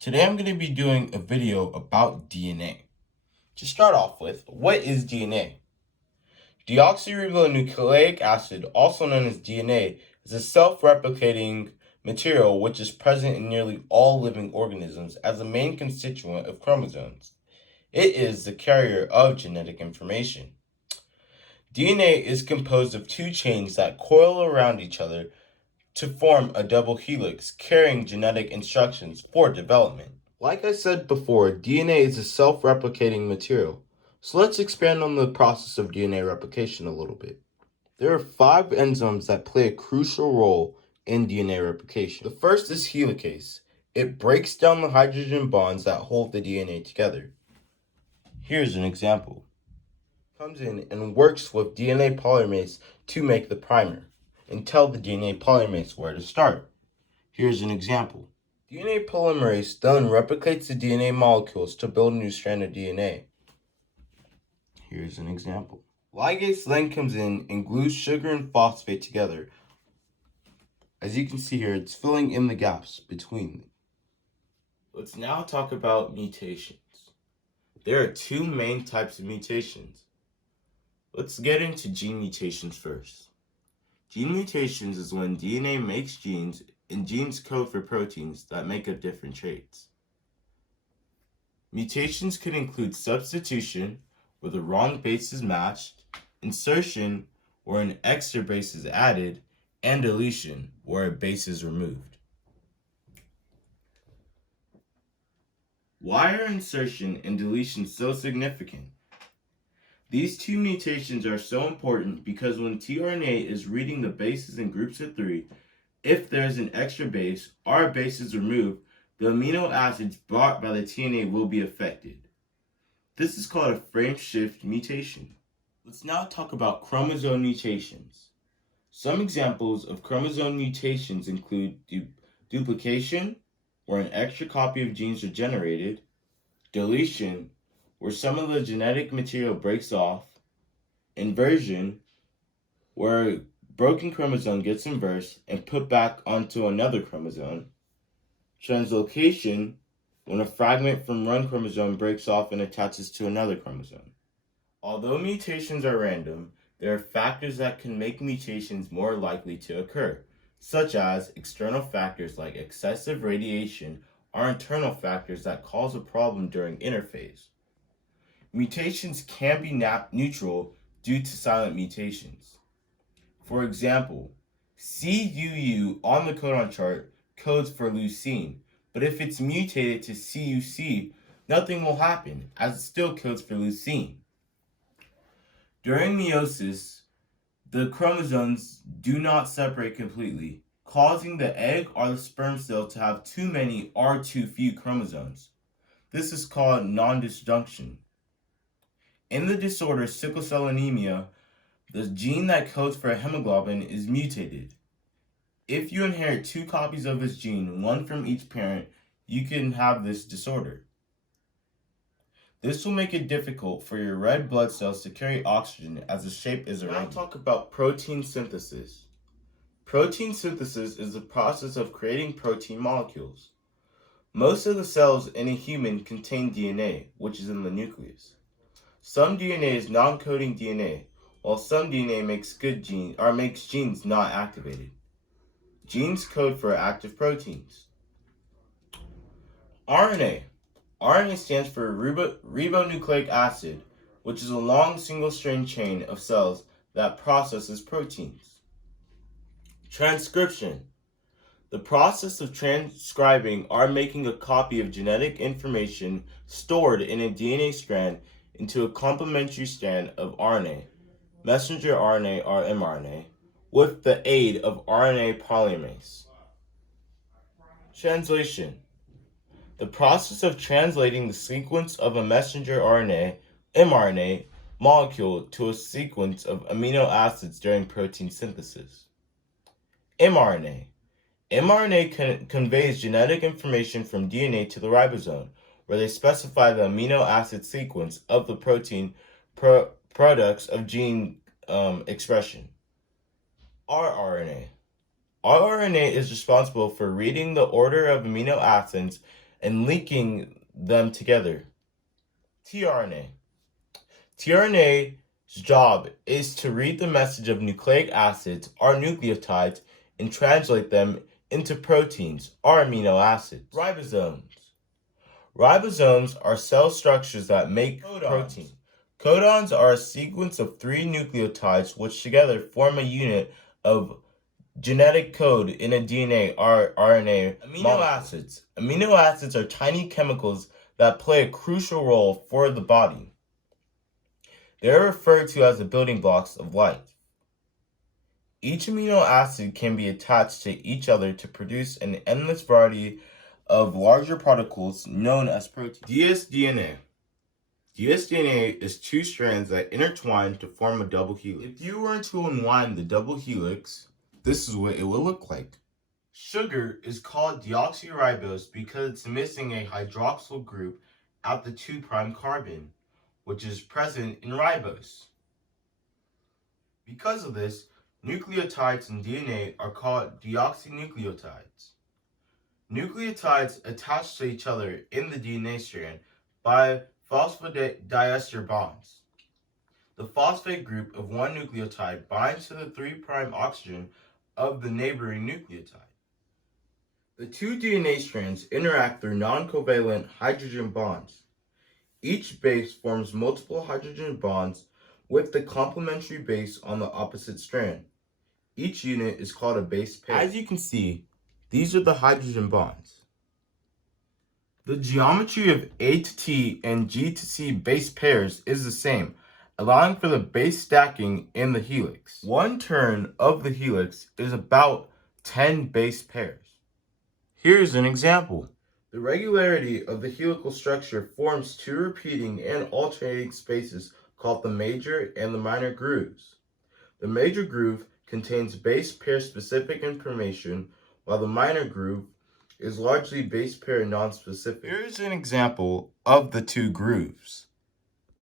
Today I'm going to be doing a video about DNA. To start off with, what is DNA? Deoxyribonucleic acid, also known as DNA, is a self-replicating material which is present in nearly all living organisms as a main constituent of chromosomes. It is the carrier of genetic information. DNA is composed of two chains that coil around each other to form a double helix carrying genetic instructions for development. Like I said before, DNA is a self-replicating material. So let's expand on the process of DNA replication a little bit. There are 5 enzymes that play a crucial role in DNA replication. The first is helicase. It breaks down the hydrogen bonds that hold the DNA together. Here's an example. Comes in and works with DNA polymerase to make the primer and tell the DNA polymerase where to start. Here's an example. DNA polymerase then replicates the DNA molecules to build a new strand of DNA. Here's an example. Ligase then comes in and glues sugar and phosphate together. As you can see here, it's filling in the gaps between them. Let's now talk about mutations. There are 2 main types of mutations. Let's get into gene mutations first. Gene mutations is when DNA makes genes and genes code for proteins that make up different traits. Mutations could include substitution, where the wrong base is matched, insertion, where an extra base is added, and deletion, where a base is removed. Why are insertion and deletion so significant? These 2 mutations are so important because when tRNA is reading the bases in groups of 3, if there is an extra base or a base is removed, the amino acids brought by the tRNA will be affected. This is called a frame shift mutation. Let's now talk about chromosome mutations. Some examples of chromosome mutations include duplication, where an extra copy of genes are generated, deletion, where some of the genetic material breaks off, inversion, where a broken chromosome gets inversed and put back onto another chromosome, translocation, when a fragment from one chromosome breaks off and attaches to another chromosome. Although mutations are random, there are factors that can make mutations more likely to occur, such as external factors like excessive radiation or internal factors that cause a problem during interphase. Mutations can be neutral due to silent mutations. For example, CUU on the codon chart codes for leucine, but if it's mutated to CUC, nothing will happen as it still codes for leucine. During meiosis, the chromosomes do not separate completely, causing the egg or the sperm cell to have too many or too few chromosomes. This is called non-disjunction. In the disorder sickle cell anemia, the gene that codes for hemoglobin is mutated. If you inherit 2 copies of this gene, one from each parent, you can have this disorder. This will make it difficult for your red blood cells to carry oxygen as the shape is irregular. Now talk about protein synthesis. Protein synthesis is the process of creating protein molecules. Most of the cells in a human contain DNA, which is in the nucleus. Some DNA is non-coding DNA, while some DNA makes genes not activated. Genes code for active proteins. RNA. RNA stands for ribonucleic acid, which is a long single-strand chain of cells that processes proteins. Transcription. The process of transcribing or making a copy of genetic information stored in a DNA strand into a complementary strand of RNA, messenger RNA or mRNA, with the aid of RNA polymerase. Translation. The process of translating the sequence of a messenger RNA, mRNA, molecule to a sequence of amino acids during protein synthesis. mRNA. mRNA conveys genetic information from DNA to the ribosome, where they specify the amino acid sequence of the protein products of gene expression. rRNA. rRNA is responsible for reading the order of amino acids and linking them together. tRNA. tRNA's job is to read the message of nucleic acids, or nucleotides, and translate them into proteins, or amino acids. Ribosomes. Ribosomes are cell structures that make protein. Codons are a sequence of 3 nucleotides which together form a unit of genetic code in a DNA or RNA. Amino acids. Amino acids are tiny chemicals that play a crucial role for the body. They are referred to as the building blocks of life. Each amino acid can be attached to each other to produce an endless variety of larger particles known as proteins. dsDNA. dsDNA is 2 strands that intertwine to form a double helix. If you were to unwind the double helix, this is what it will look like. Sugar is called deoxyribose because it's missing a hydroxyl group at the 2' carbon, which is present in ribose. Because of this, nucleotides in DNA are called deoxynucleotides. Nucleotides attach to each other in the DNA strand by phosphodiester bonds. The phosphate group of one nucleotide binds to the 3' oxygen of the neighboring nucleotide. The 2 DNA strands interact through non-covalent hydrogen bonds. Each base forms multiple hydrogen bonds with the complementary base on the opposite strand. Each unit is called a base pair. As you can see, these are the hydrogen bonds. The geometry of A to T and G to C base pairs is the same, allowing for the base stacking in the helix. One turn of the helix is about 10 base pairs. Here's an example. The regularity of the helical structure forms 2 repeating and alternating spaces called the major and the minor grooves. The major groove contains base pair specific information, while the minor groove is largely base pair non-specific. Here's an example of the 2 grooves.